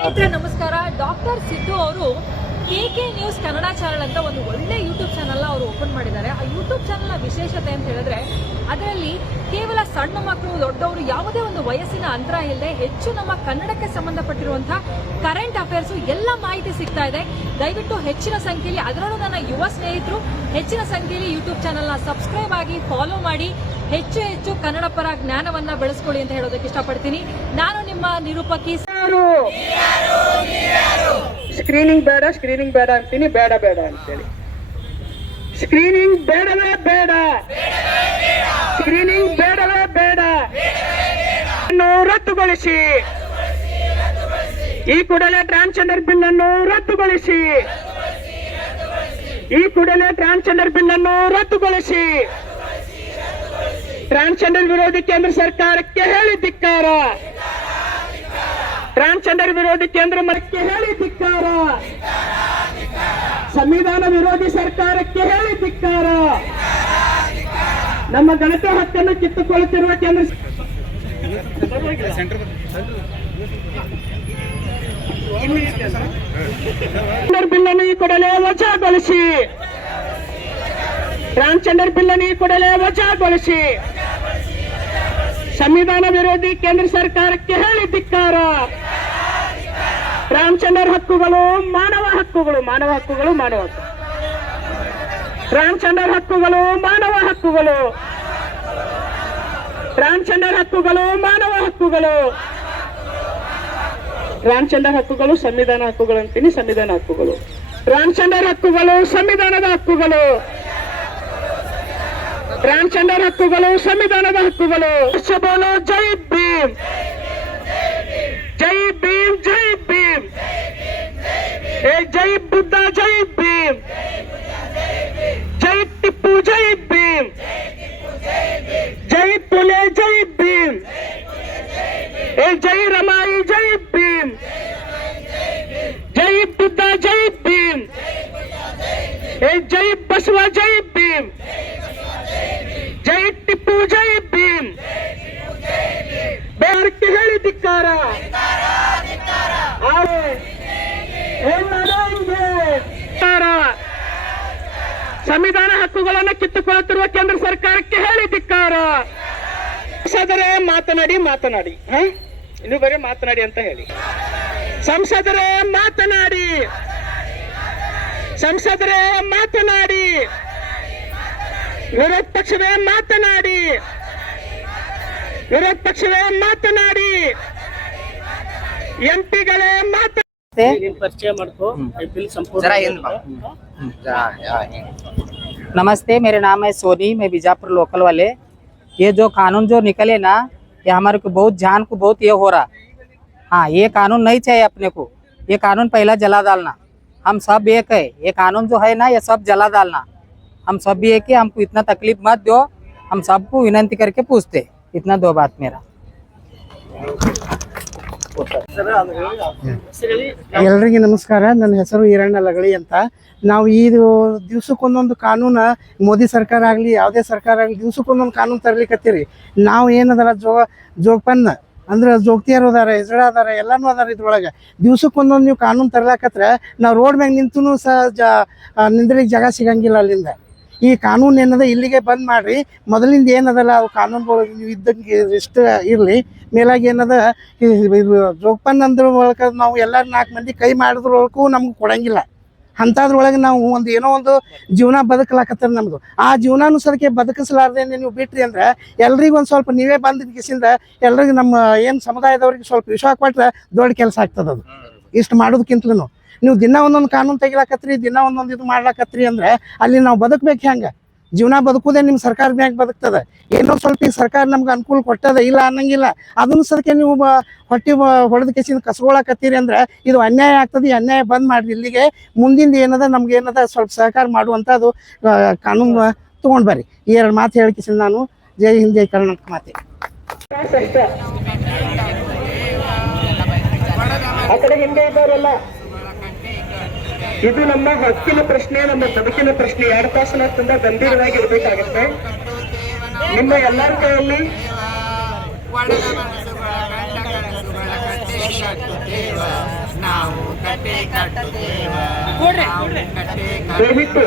ಸ್ನೇಹಿತರೆ ನಮಸ್ಕಾರ. ಡಾಕ್ಟರ್ ಸಿದ್ದು ಅವರು ಕೆಕೆ ನ್ಯೂಸ್ ಕನ್ನಡ ಚಾನಲ್ ಅಂತ ಒಂದು ಒಳ್ಳೆ ಯೂಟ್ಯೂಬ್ ಚಾನಲ್ ಅವರು ಓಪನ್ ಮಾಡಿದ್ದಾರೆ. ಆ ಯೂಟ್ಯೂಬ್ ಚಾನಲ್ನ ವಿಶೇಷತೆ ಅಂತ ಹೇಳಿದ್ರೆ ಅದರಲ್ಲಿ ಕೇವಲ ಸಣ್ಣ ಮಕ್ಕಳು ದೊಡ್ಡವರು ಯಾವುದೇ ಒಂದು ವಯಸ್ಸಿನ ಅಂತರ ಇಲ್ಲದೆ ಹೆಚ್ಚು ನಮ್ಮ ಕನ್ನಡಕ್ಕೆ ಸಂಬಂಧಪಟ್ಟಿರುವಂತಹ ಕರೆಂಟ್ ಅಫೇರ್ಸ್ ಎಲ್ಲ ಮಾಹಿತಿ ಸಿಗ್ತಾ ಇದೆ. ದಯವಿಟ್ಟು ಹೆಚ್ಚಿನ ಸಂಖ್ಯೆಯಲ್ಲಿ, ಅದರಲ್ಲೂ ನನ್ನ ಯುವ ಸ್ನೇಹಿತರು ಹೆಚ್ಚಿನ ಸಂಖ್ಯೆಯಲ್ಲಿ ಯೂಟ್ಯೂಬ್ ಚಾನಲ್ನ ಸಬ್ಸ್ಕ್ರೈಬ್ ಆಗಿ ಫಾಲೋ ಮಾಡಿ ಹೆಚ್ಚು ಕನ್ನಡ ಪರ ಜ್ಞಾನವನ್ನ ಬೆಳೆಸ್ಕೊಳ್ಳಿ ಅಂತ ಹೇಳೋದಕ್ಕೆ ಇಷ್ಟಪಡ್ತೀನಿ. ನಾನು ನಿಮ್ಮ ನಿರೂಪಕಿ. ಸ್ಕ್ರೀನಿಂಗ್ ಬೇಡ ಅಂತೀನಿ, ಬೇಡ ಅಂತೇಳಿ. ಸ್ಕ್ರೀನಿಂಗ್ ಬೇಡವೇ ಬೇಡ, ಸ್ಕ್ರೀನಿಂಗ್ ಬೇಡವೇ ಬೇಡ, ರದ್ದುಗೊಳಿಸಿ. ಈ ಕೂಡಲೇ ಟ್ರಾನ್ಸ್ಜೆಂಡರ್ ಬಿಲ್ ಅನ್ನು ರದ್ದುಗೊಳಿಸಿ. ಈ ಕೂಡಲೇ ಟ್ರಾನ್ಸ್ಜೆಂಡರ್ ಬಿಲ್ ಅನ್ನು ರದ್ದುಗೊಳಿಸಿ. ಟ್ರಾನ್ಸ್ಜೆಂಡರ್ ವಿರೋಧಿ ಕೇಂದ್ರ ಸರ್ಕಾರಕ್ಕೆ ಹೇಳಿ ಧಿಕ್ಕಾರ. ಟ್ರಾನ್ಸ್ಜೆಂಡರ್ ವಿರೋಧಿ ಕೇಂದ್ರ ಮರಕ್ಕೆ ಹೇಳಿ ಧಿಕ್ಕಾರ. ಸಂವಿಧಾನ ವಿರೋಧಿ ಸರ್ಕಾರಕ್ಕೆ ಹೇಳಿ ಧಿಕ್ಕಾರ. ನಮ್ಮ ಗಣತೆ ಹಕ್ಕನ್ನು ಕಿತ್ತುಕೊಳ್ಳುತ್ತಿರುವ ಕೇಂದ್ರ ಬಿಲ್ ಅನ್ನು ಈ ಕೂಡಲೇ ವಜಾಗೊಳಿಸಿ. ಟ್ರಾನ್ಸ್ಜೆಂಡರ್ ಬಿಲ್ ಅನ್ನು ಈ ಕೂಡಲೇ ವಜಾಗೊಳಿಸಿ. ಸಂವಿಧಾನ ವಿರೋಧಿ ಕೇಂದ್ರ ಸರ್ಕಾರಕ್ಕೆ ಹೇಳಿ ಧಿಕ್ಕಾರ. ಟ್ರಾನ್ಸ್ಜೆಂಡರ್ ಹಕ್ಕುಗಳು ಮಾನವ ಹಕ್ಕುಗಳು, ಮಾನವ ಹಕ್ಕುಗಳು, ಮಾನವ ಹಕ್ಕು. ಟ್ರಾನ್ಸ್ಜೆಂಡರ್ ಹಕ್ಕುಗಳು ಮಾನವ ಹಕ್ಕುಗಳು. ಟ್ರಾನ್ಸ್ಜೆಂಡರ್ ಹಕ್ಕುಗಳು ಮಾನವ ಹಕ್ಕುಗಳು. ಟ್ರಾನ್ಸ್ಜೆಂಡರ್ ಹಕ್ಕುಗಳು ಸಂವಿಧಾನ ಹಕ್ಕುಗಳು ಅಂತೀನಿ, ಸಂವಿಧಾನ ಹಕ್ಕುಗಳು. ಟ್ರಾನ್ಸ್ಜೆಂಡರ್ ಹಕ್ಕುಗಳು ಸಂವಿಧಾನದ ಹಕ್ಕುಗಳು. ಟ್ರಾನ್ಸ್ಜೆಂಡರ್ ಹಕ್ಕುಗಳು ಸಂವಿಧಾನದ ಹಕ್ಕುಗಳು. ಬೋಲೋ ಜೈ ಭೀಮ್, ಜೈ ಭೀಮ್, ಜೈ ಭೀಮ್. ಜೈ ಬುದ್ಧ, ಜೈ ಭೀಮ್. ಜೈ ಟಿಪ್ಪು, ಜೈ ಭೀಮ್. ಜೈ ಪುಲೆ, ಜೈ ಭೀಮ್. ಜೈ ರಮಾಯಿ, ಜೈ ಭೀಮ್. ಜೈ ಬುದ್ಧ, ಜೈ ಭೀಮ್. ಜೈ ಬಸವ, ಜೈ ಭೀಮ್. ಜೈ ಟಿಪ್ಪು, ಜೈ ಭೀಮ್. ಬೇರಕ್ಕೆ ಹೇಳಿ ಧಿಕ್ಕಾರ. ಸಂವಿಧಾನ ಹಕ್ಕುಗಳನ್ನು ಕಿತ್ತುಕೊಳ್ಳುತ್ತಿರುವ ಕೇಂದ್ರ ಸರ್ಕಾರಕ್ಕೆ ಹೇಳಿ ಧಿಕ್ಕಾರ. ಸಂಸದರೇ ಮಾತನಾಡಿ, ಇನ್ನು ಬರೀ ಮಾತನಾಡಿ ಅಂತ ಹೇಳಿ. ಸಂಸದರೇ ಮಾತನಾಡಿ, ಸಂಸದರೇ ಮಾತನಾಡಿ. ವಿರೋಧ ಪಕ್ಷವೇ ಮಾತನಾಡಿ, ವಿರೋಧ ಪಕ್ಷವೇ ಮಾತನಾಡಿ. ಎಂಪಿಗಳೇ ಮಾತನಾಡಿ. नमस्ते, मेरे नाम है सोनी, मैं बीजापुर लोकल वाले। ये जो कानून जो निकले ना, ये हमारे को बहुत जान को बहुत ये हो रहा। हाँ, ये कानून नहीं चाहिए अपने को। ये कानून पहला जला डालना। हम सब एक है, ये कानून जो है ना ये सब जला डालना। हम सब भी एक है, हमको इतना तकलीफ मत दो। हम सबको विनंती करके पूछते, इतना दो बात मेरा। ಎಲ್ಲರಿಗೆ ನಮಸ್ಕಾರ. ನನ್ನ ಹೆಸರು ಈರಣ್ಣ ಲಗಳಿ ಅಂತ. ನಾವು ಈ ದಿವ್ಸಕ್ಕೊಂದೊಂದು ಕಾನೂನು, ಮೋದಿ ಸರ್ಕಾರ ಆಗಲಿ ಯಾವುದೇ ಸರ್ಕಾರ ಆಗಲಿ, ದಿವ್ಸಕ್ಕೊಂದೊಂದು ಕಾನೂನು ತರ್ಲಿಕ್ಕತ್ತೀರಿ. ನಾವು ಏನದಲ್ಲ ಜೋಗಪನ್ನ ಅಂದ್ರೆ ಜೋಗ್ತಿಯರು ಅದಾರ, ಹೆಸರು ಅದಾರ, ಎಲ್ಲನೂ ಅದಾರ. ಇದ್ರೊಳಗೆ ದಿವ್ಸಕ್ಕೊಂದೊಂದು ನೀವು ಕಾನೂನು ತರ್ಲಾಕತ್ರ ನಾವು ರೋಡ್ ಮ್ಯಾಗ ನಿಂತು ನಿಂದ್ರಿಗೆ ಜಾಗ ಸಿಗಂಗಿಲ್ಲ. ಅಲ್ಲಿಂದ ಈ ಕಾನೂನು ಏನದ ಇಲ್ಲಿಗೆ ಬಂದ್ ಮಾಡ್ರಿ. ಮೊದಲಿಂದ ಏನದಲ್ಲ ಅವು ಕಾನೂನುಗಳು ನೀವು ಇದ್ದಂಗೆ ಇಷ್ಟು ಇರಲಿ. ಮೇಲಾಗಿ ಏನದ ಇದು ಜೋಗಪನ್ ಅಂದ್ರ ಒಳಗೆ ನಾವು ಎಲ್ಲರೂ 4 ಮಂದಿ ಕೈ ಮಾಡಿದ್ರೊಳಗೂ ನಮ್ಗೆ ಕೊಡಂಗಿಲ್ಲ. ಅಂಥದ್ರೊಳಗೆ ನಾವು ಏನೋ ಒಂದು ಜೀವನ ಬದುಕಲಾಕತ್ತಾರ ನಮ್ಮದು. ಆ ಜೀವನಾನು ಸದಕ್ಕೆ ಬದುಕಿಸಲಾರ್ದೆ ನೀವು ಬಿಟ್ರಿ ಅಂದ್ರೆ ಎಲ್ರಿಗೂ ಒಂದು ಸ್ವಲ್ಪ ನೀವೇ ಬಂದ ಕಿಸಿಂದ ಎಲ್ರಿಗೂ ನಮ್ಮ ಏನು ಸಮುದಾಯದವ್ರಿಗೆ ಸ್ವಲ್ಪ ವಿಶ್ವಾಸ ಕೊಟ್ಟರೆ ದೊಡ್ಡ ಕೆಲಸ ಆಗ್ತದೆ. ಅದು ಇಷ್ಟು ಮಾಡೋದಕ್ಕಿಂತಲೂ ನೀವು ದಿನ ಒಂದೊಂದು ಕಾನೂನು ತೆಗಿಲಾಕತ್ರಿ, ದಿನ ಒಂದೊಂದು ಇದು ಮಾಡ್ಲಾಕತ್ರಿ ಅಂದ್ರೆ ಅಲ್ಲಿ ನಾವು ಬದುಕಬೇಕು. ಹೆಂಗೆ ಜೀವನ ಬದುಕುದೇ ನಿಮ್ಮ ಸರ್ಕಾರ ಮ್ಯಾಗ ಬದುಕ್ತದೆ. ಏನೋ ಸ್ವಲ್ಪ ಈ ಸರ್ಕಾರ ನಮ್ಗೆ ಅನುಕೂಲ ಕೊಟ್ಟದ, ಇಲ್ಲ ಅನ್ನಂಗಿಲ್ಲ. ಅದನ್ನು ಸದಕ್ಕೆ ನೀವು ಹೊಟ್ಟೆ ಹೊಡೆದ ಕೇಸಿಂದ ಕಸ್ಕೊಳಕತ್ತೀರಿ ಅಂದ್ರೆ ಇದು ಅನ್ಯಾಯ ಆಗ್ತದೆ. ಈ ಅನ್ಯಾಯ ಬಂದ್ ಮಾಡ್ರಿ. ಇಲ್ಲಿಗೆ ಮುಂದಿಂದ ಏನದ ನಮ್ಗೆ ಏನದ ಸ್ವಲ್ಪ ಸಹಕಾರ ಮಾಡುವಂಥದ್ದು ಕಾನೂನು ತೊಗೊಂಡು ಬರ್ರಿ. ಈ 2 ಮಾತು ಹೇಳಿಕಿಸಿಂದ ನಾನು ಜೈ ಹಿಂದ್, ಜೈ ಕರ್ನಾಟಕ ಮಾತೆ. ಆ ಕಡೆ ಹಿಂದೆ ಇದ್ದವರೆಲ್ಲ ಇದು ನಮ್ಮ ಹಕ್ಕಿನ ಪ್ರಶ್ನೆ, ನಮ್ಮ ಬದುಕಿನ ಪ್ರಶ್ನೆ. 2 ತಾಸು ತುಂಬಾ ಗಂಭೀರವಾಗಿ ಇರಬೇಕಾಗುತ್ತೆ. ನಿಮ್ಮ ಎಲ್ಲರ ಕೈಯಲ್ಲಿ ಒಳ ಮನಸ್ಸುಗಳ ಗಂಡ ಕನಸುಗಳ ಕಟ್ಟೆ ಕಟ್ಟುತ್ತೇವ ದಯವಿಟ್ಟು